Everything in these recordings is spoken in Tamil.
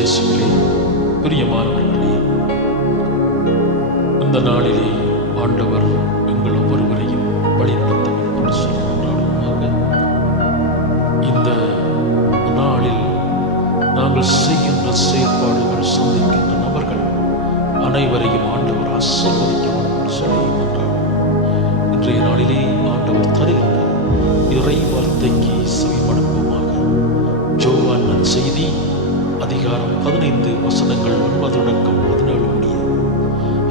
இயேசுவிலே பிரியமானவர்களே, இந்த நாளிலே ஆண்டவர் எங்கள் ஒவ்வொருவரையும் வழிநடத்தவும் செய்கின்றாலுமாக இந்த நாளில் நாங்கள் செய்கின்ற செயல்பாடுகள் சந்திக்கின்ற நபர்கள் அனைவரையும் ஆண்டவர் ஆசீர்வதிக்கவும் சொல்லுகின்றார். இன்றைய நாளிலே ஆண்டவர் தருகின்ற இறை வார்த்தைக்கு செவிமடுப்போமாக. யோவான் நற்செய்தி அதிகாரம் 15 வசனங்கள் 9 தொடக்கம் 17 முடிய.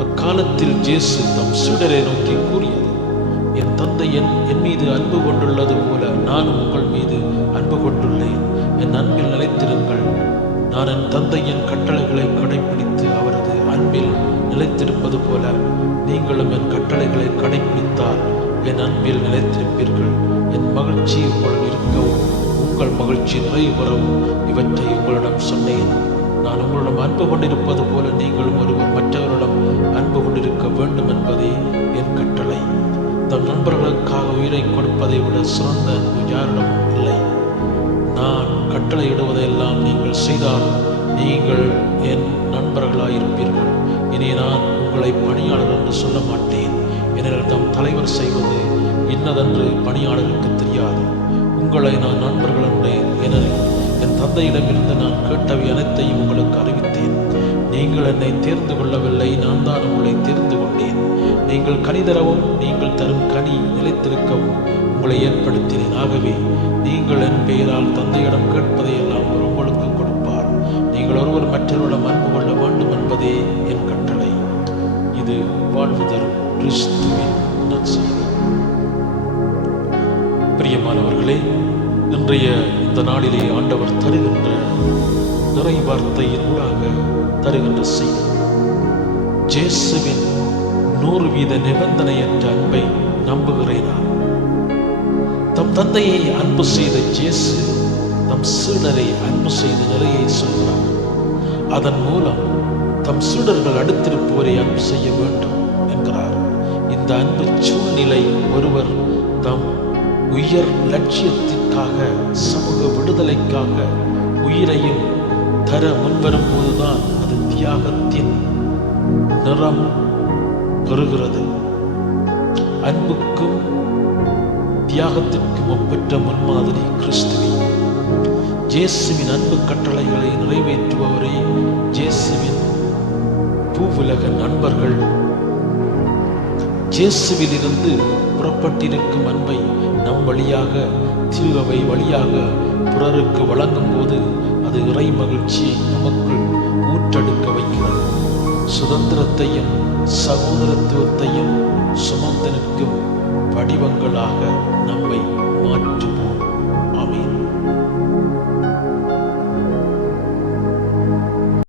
அக்காலத்தில் இயேசு தம் சீடரை நோக்கி கூறியது, என் தந்தை என் மீது அன்பு கொண்டுள்ளது போல நானும் உங்கள் மீது அன்பு கொண்டுள்ளேன். என் அன்பில் நிலைத்திருங்கள். நான் என் தந்தையின் கட்டளைகளை கடைபிடித்து அவரது அன்பில் நிலைத்திருப்பது போல நீங்களும் என் கட்டளைகளை கடைபிடித்தால் என் அன்பில் நிலைத்திருப்பீர்கள். என் மகிழ்ச்சி உங்கள் இருக்கவும் உங்கள் மகிழ்ச்சி நிறைவுறவும் இவற்றை உங்களிடம் சொன்னேன். நான் உங்களிடம் அன்பு கொண்டிருப்பது போல நீங்களும் ஒருவர் மற்றவரிடம் அன்பு கொண்டிருக்க வேண்டும் என்பதே என் கட்டளை. தம் நண்பர்களுக்காக உயிரை கொடுப்பதை விட சிறந்த அன்பு யாரிடமும் இல்லை. நான் கட்டளையிடுவதையெல்லாம் நீங்கள் செய்தால் நீங்கள் என் நண்பர்களாயிருப்பீர்கள். இனி நான் உங்களை பணியாளர் என்று சொல்ல மாட்டேன். ஏனெனில் தம் தலைவர் செய்வது இன்னதென்று பணியாளருக்கு தெரியாது. உங்களை நான் நண்பர்கள் என்றேன். ஏனெனில் என் தந்தையிடமிருந்து நான் கேட்டவை அனைத்தையும் உங்களுக்கு அறிவித்தேன். நீங்கள் என்னை தேர்ந்து கொள்ளவில்லை, நான் தான் உங்களை தேர்ந்து கொண்டேன். நீங்கள் கனி தரவும் நீங்கள் தரும் கனி நிலைத்திருக்கவும் உங்களை ஏற்படுத்தினேன். ஆகவே நீங்கள் என் பெயரால் தந்தையிடம் கேட்பதையெல்லாம் உங்களுக்கு கொடுப்பார். நீங்கள் ஒருவர் மற்றவரிடம் அன்பு கொள்ள வேண்டும் என்பதே என் கட்டளை. இது வாழ்வு தரும் கிறிஸ்துவின் நற்செய்தி. பிரியமானவர்களே, இன்றைய இந்த நாளிலே ஆண்டவர் தருகின்ற இறை வார்த்தையினூடாக தருகின்ற செய்தி, இயேசுவின் 100% நிபந்தனையற்ற அன்பை நம்புகிறேனா? தம் தந்தையை அன்பு செய்த இயேசு தம் சீடரை அன்பு செய்த நிலையை சொல்கிறார். அதன் மூலம் தம் சீடர்கள் அடுத்திருப்பவரை அன்பு செய்ய வேண்டும் என்கிறார். இந்த அன்பு சூழ்நிலை ஒருவர் தம் உயர் லட்சியத்திற்காக, சமூக விடுதலைக்காக உயிரையும் தர முன்வரும் போதுதான் அது தியாகத்தின் நிறம் பெறுகிறது. அன்புக்கும் தியாகத்திற்கும் ஒப்பற்ற முன்மாதிரி கிறிஸ்துவே. இயேசுவின் அன்பு கட்டளைகளை நிறைவேற்றுபவரே இயேசுவின் பூவுலக நண்பர்கள். இயேசுவில் இருந்து புறப்பட்டிருக்கும் அன்பை நம் வழியாக, திருவை வழியாக பிறருக்கு வழங்கும் போது அது இறை மகிழ்ச்சியை நமக்குள் ஊற்றெடுக்க வைக்கிறது. சுதந்திரத்தையும் சகோதரத்துவத்தையும் சுமந்து நிற்கும் வடிவங்களாக நம்மை மாற்றுவோம்.